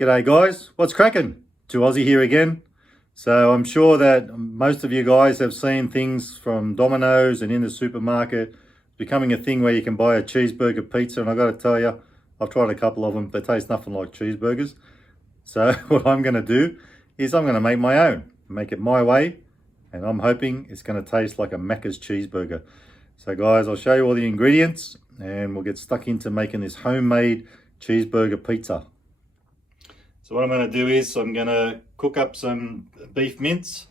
G'day guys, what's cracking? To Aussie here again. So I'm sure that most of you guys have seen things from Domino's and in the supermarket becoming a thing where you can buy a cheeseburger pizza, and I got to tell you, I've tried a couple of them. They taste nothing like cheeseburgers. So what I'm going to do is I'm going to make my own, make it my way, and I'm hoping it's going to taste like a Macca's cheeseburger. So guys, I'll show you all the ingredients and we'll get stuck into making this homemade cheeseburger pizza. So what I'm going to do is I'm going to cook up some beef mince.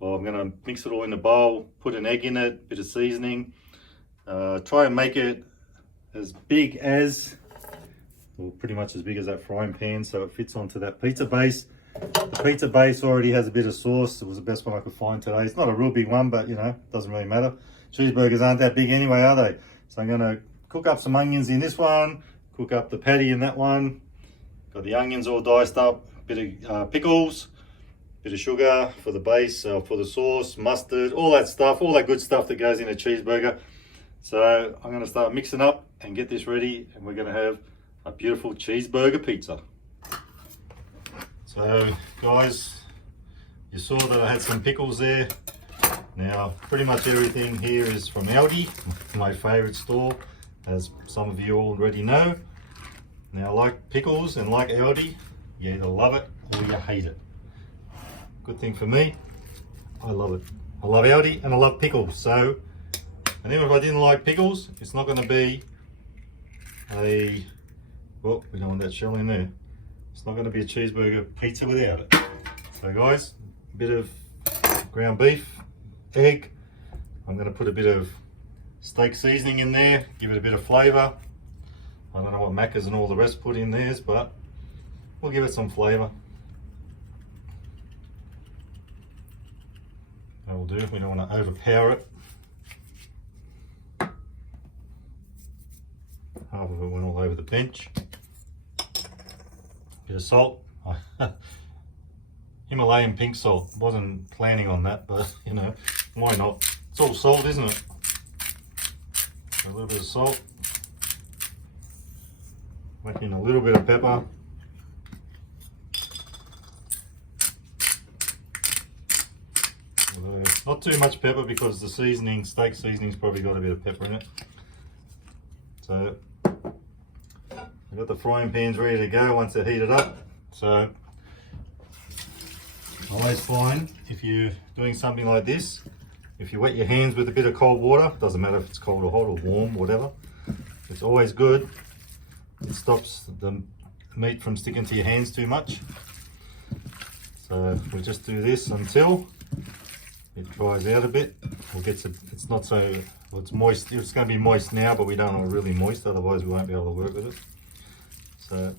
Well, I'm going to mix it all in a bowl, put an egg in it, bit of seasoning. Try and make it as big as, well, pretty much as big as that frying pan so it fits onto that pizza base. The pizza base already has a bit of sauce. It was the best one I could find today. It's not a real big one, but you know, doesn't really matter. Cheeseburgers aren't that big anyway, are they? So I'm going to cook up some onions in this one, cook up the patty in that one. Got the onions all diced up, bit of pickles, bit of sugar for the base, for the sauce, mustard, all that stuff, all that good stuff that goes in a cheeseburger. So I'm going to start mixing up and get this ready, and we're going to have a beautiful cheeseburger pizza. So guys, you saw that I had some pickles there. Now pretty much everything here is from Aldi, my favourite store, as some of you already know. Now, like pickles and like Aldi, you either love it or you hate it. Good thing for me, I love it. I love Aldi and I love pickles. So, and even if I didn't like pickles, it's not going to be a, well, we don't want that shell in there. It's not going to be a cheeseburger pizza without it. So guys, a bit of ground beef, egg. I'm going to put a bit of steak seasoning in there, give it a bit of flavour. I don't know what Macca's and all the rest put in theirs, but we'll give it some flavour. That will do. We don't want to overpower it. Half of it went all over the bench. Bit of salt. Himalayan pink salt. Wasn't planning on that, but you know, why not? It's all salt, isn't it? A little bit of salt. Whack in a little bit of pepper. Not too much pepper because the seasoning, steak seasoning's probably got a bit of pepper in it. So I've got the frying pans ready to go once they're heated up. So I always find if you're doing something like this, if you wet your hands with a bit of cold water, doesn't matter if it's cold or hot or warm, whatever, it's always good. It stops the meat from sticking to your hands too much. So we'll just do this until it dries out a bit. It's not so, well, it's moist. It's going to be moist now, but we don't want it really moist, otherwise we won't be able to work with it. So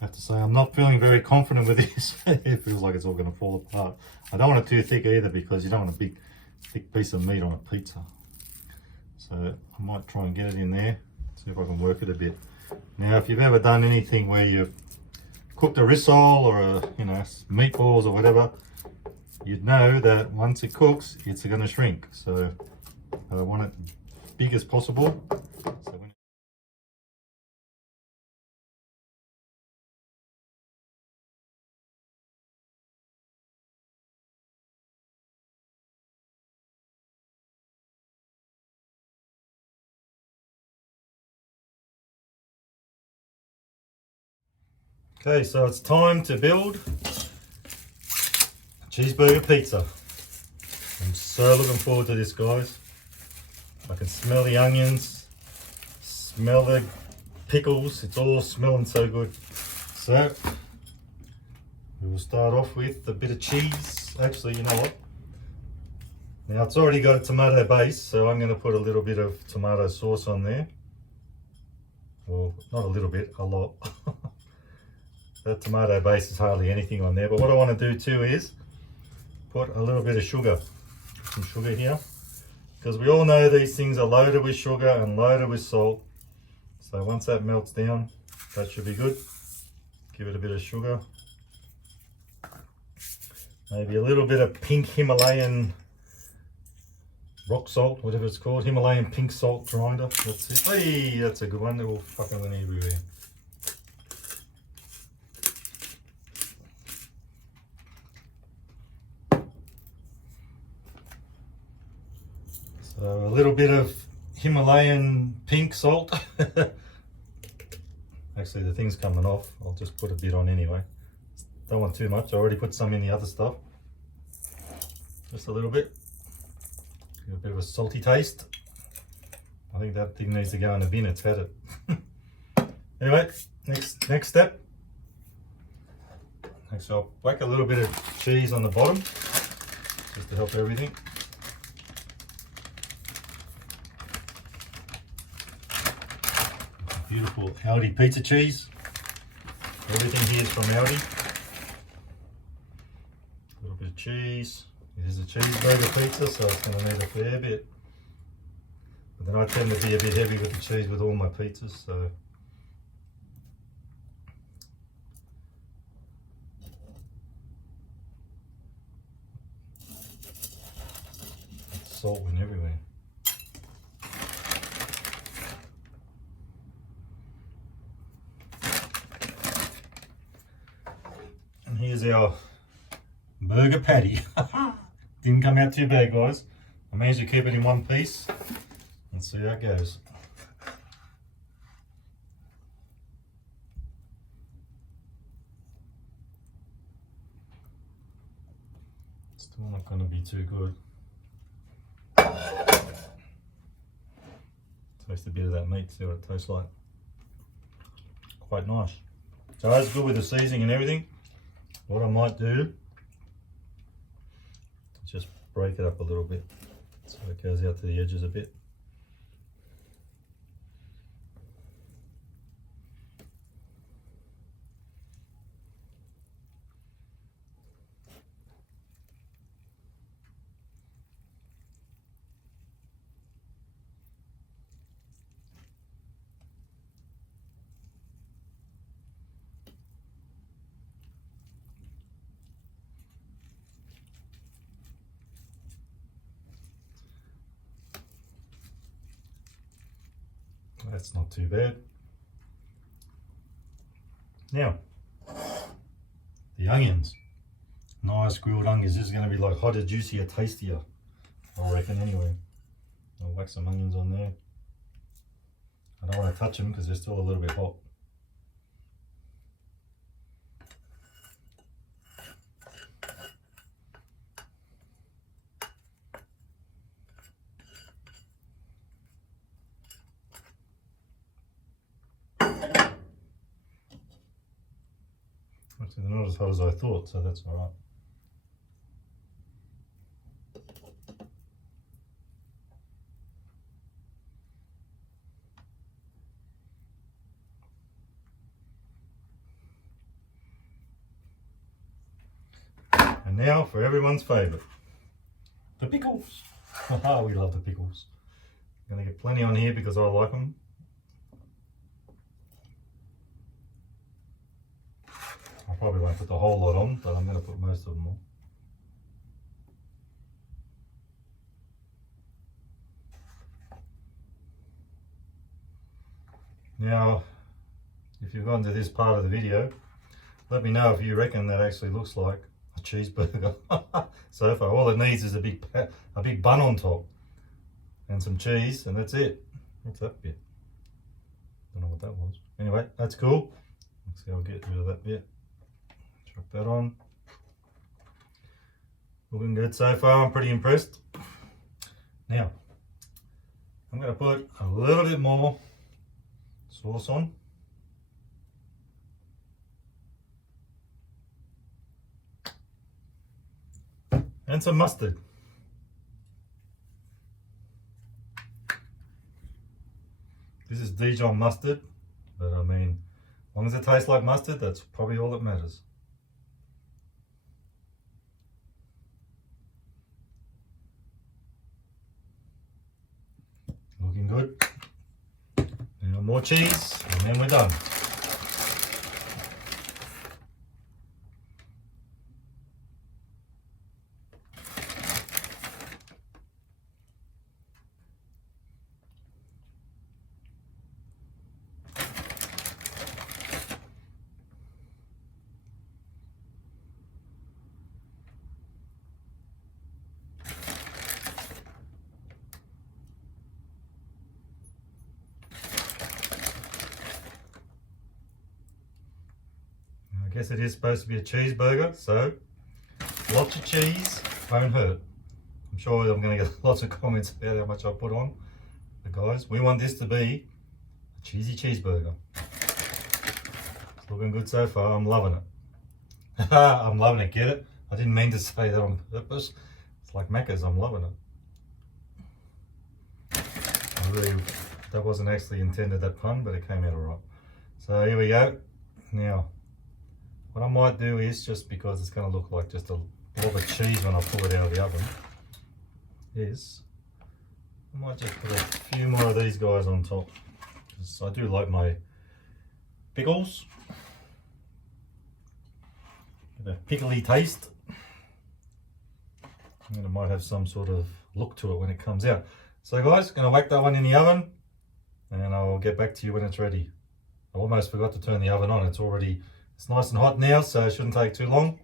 I have to say I'm not feeling very confident with this. It feels like it's all going to fall apart. I don't want it too thick either, because you don't want a big thick piece of meat on a pizza. So I might try and get it in there, see if I can work it a bit. Now, if you've ever done anything where you've cooked a rissole or meatballs or whatever, you'd know that once it cooks, it's going to shrink. So I want it big as possible. Okay, so it's time to build a cheeseburger pizza. I'm so looking forward to this, guys. I can smell the onions, smell the pickles. It's all smelling so good. So we will start off with a bit of cheese. Actually, you know what? Now it's already got a tomato base, so I'm going to put a little bit of tomato sauce on there. Well, not a little bit, a lot. That tomato base is hardly anything on there, but what I want to do too is put a little bit of sugar, some sugar here, because we all know these things are loaded with sugar and loaded with salt. So once that melts down, that should be good. Give it a bit of sugar, maybe a little bit of pink Himalayan rock salt, whatever it's called, Himalayan pink salt grinder. That's it. Hey, that's a good one. It will fucking went everywhere. little bit of Himalayan pink salt. Actually, the thing's coming off. I'll just put a bit on anyway. Don't want too much. I already put some in the other stuff. Just a little bit. Give a bit of a salty taste. I think that thing needs to go in the bin. It's had it. Anyway, next step. Next, I'll whack a little bit of cheese on the bottom, just to help everything. Beautiful Aldi pizza cheese. Everything here is from Aldi. A little bit of cheese. It is a cheeseburger pizza, so it's going to need a fair bit. But then I tend to be a bit heavy with the cheese with all my pizzas, so. Salt went everywhere. And here's our burger patty. Didn't come out too bad, guys. I managed to keep it in one piece. Let's see how it goes. Still not going to be too good. Taste a bit of that meat, see what it tastes like. Quite nice. So that's good with the seasoning and everything. What I might do is just break it up a little bit so it goes out to the edges a bit. That's not too bad. Now, the onions. Nice grilled onions. This is going to be like hotter, juicier, tastier, I reckon anyway. I'll whack some onions on there. I don't want to touch them because they're still a little bit hot. Actually, they're not as hot as I thought, so that's all right. And now for everyone's favourite, the pickles. We love the pickles. I'm going to get plenty on here because I like them. I probably won't put the whole lot on, but I'm going to put most of them on. Now, if you've gone to this part of the video, let me know if you reckon that actually looks like a cheeseburger. So far, all it needs is a big bun on top and some cheese, and that's it. What's that bit? Don't know what that was. Anyway, that's cool. Let's see, I'll get rid of that bit. Chuck that on. Looking good so far. I'm pretty impressed. Now, I'm going to put a little bit more sauce on. And some mustard. This is Dijon mustard, but I mean, as long as it tastes like mustard, that's probably all that matters. Looking good. Now more cheese, and then we're done. I guess it is supposed to be a cheeseburger, so lots of cheese won't hurt. I'm sure I'm going to get lots of comments about how much I put on. But guys, we want this to be a cheesy cheeseburger. It's looking good so far. I'm loving it. I'm loving it, get it? I didn't mean to say that on purpose. It's like Macca's, I'm loving it. That wasn't actually intended, that pun, but it came out alright. So here we go. Now, what I might do is, just because it's going to look like just a blob of cheese when I pull it out of the oven, is I might just put a few more of these guys on top. Because I do like my pickles. Get a pickly taste. And it might have some sort of look to it when it comes out. So guys, going to whack that one in the oven, and I'll get back to you when it's ready. I almost forgot to turn the oven on. It's nice and hot now, so it shouldn't take too long.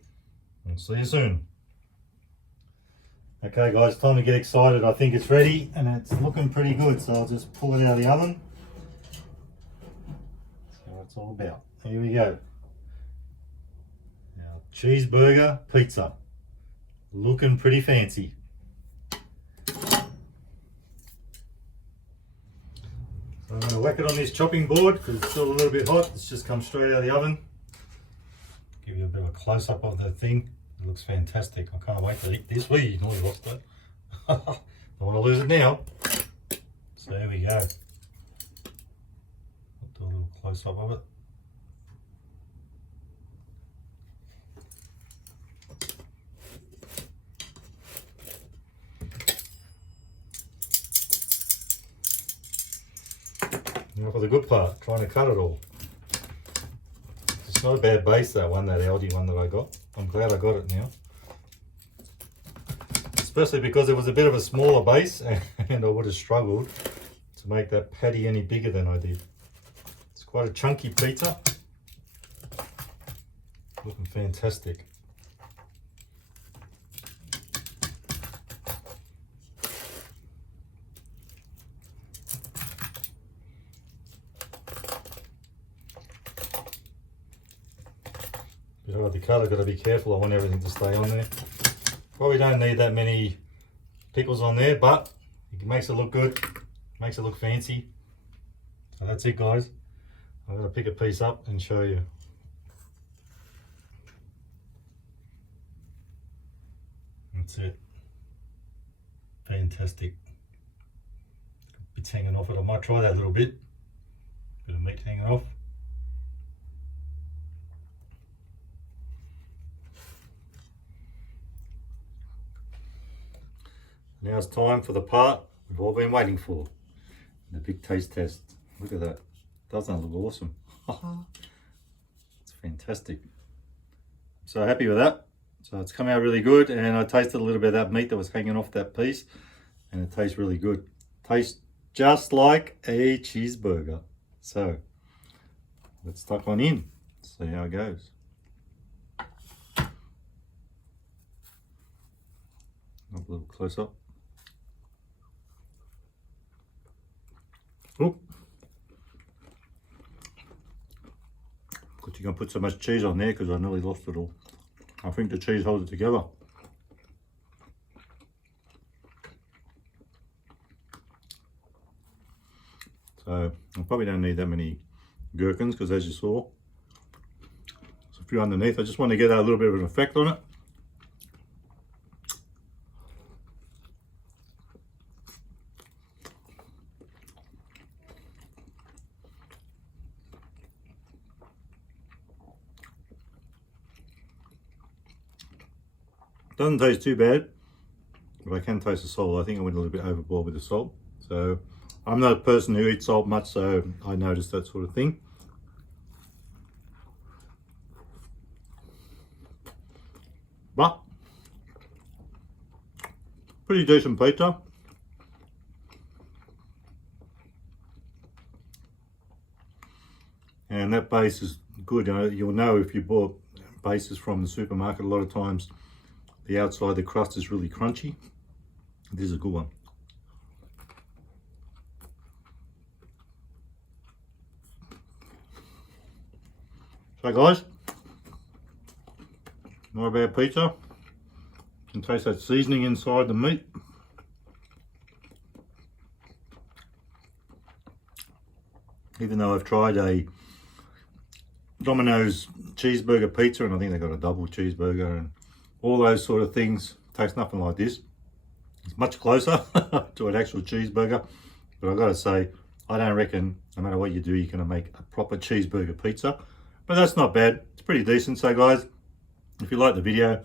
I'll see you soon. Okay guys, time to get excited. I think it's ready and it's looking pretty good, so I'll just pull it out of the oven. See what it's all about. Here we go. Now, cheeseburger pizza. Looking pretty fancy. So I'm going to whack it on this chopping board because it's still a little bit hot. It's just come straight out of the oven. Give you a bit of a close-up of the thing. It looks fantastic. I can't wait to eat this. Wee, nearly lost it. Don't want to lose it now. So there we go. I'll do a little close-up of it. Now for the good part, trying to cut it all. It's not a bad base, that one, that Aldi one that I got. I'm glad I got it now. Especially because it was a bit of a smaller base and I would have struggled to make that patty any bigger than I did. It's quite a chunky pizza. Looking fantastic. Bit hard to cut, I've got to be careful, I want everything to stay on there. Probably don't need that many pickles on there, but it makes it look good, makes it look fancy. So that's it guys. I'm going to pick a piece up and show you. That's it. Fantastic. Bits hanging off it, I might try that a little bit. Bit of meat hanging off. Now it's time for the part we've all been waiting for. The big taste test. Look at that. Doesn't it look awesome? It's fantastic. I'm so happy with that. So it's come out really good, and I tasted a little bit of that meat that was hanging off that piece, and it tastes really good. Tastes just like a cheeseburger. So let's tuck one in, see how it goes. Up a little close up. Oh, good thing I put so much cheese on there because I nearly lost it all. I think the cheese holds it together. So I probably don't need that many gherkins because, as you saw, there's a few underneath. I just want to get a little bit of an effect on it. Doesn't taste too bad, but I can taste the salt. I think I went a little bit overboard with the salt. So I'm not a person who eats salt much, so I noticed that sort of thing. But pretty decent pizza. And that base is good. You'll know if you bought bases from the supermarket, a lot of times the outside, the crust is really crunchy. This is a good one. So guys, Not a bad pizza. You can taste that seasoning inside the meat. Even though I've tried a Domino's cheeseburger pizza, and I think they got a double cheeseburger and all those sort of things, tastes nothing like this. It's much closer to an actual cheeseburger, but I've got to say, I don't reckon no matter what you do, you're going to make a proper cheeseburger pizza. But that's not bad. It's pretty decent. So guys, if you like the video,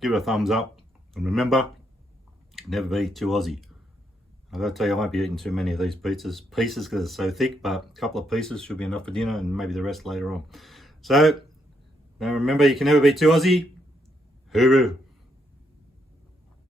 give it a thumbs up, and remember, never be too Aussie. I've got to tell you, I won't be eating too many of these pieces because they're so thick, but a couple of pieces should be enough for dinner, and maybe the rest later on. So, now remember, you can never be too Aussie. Hooroo.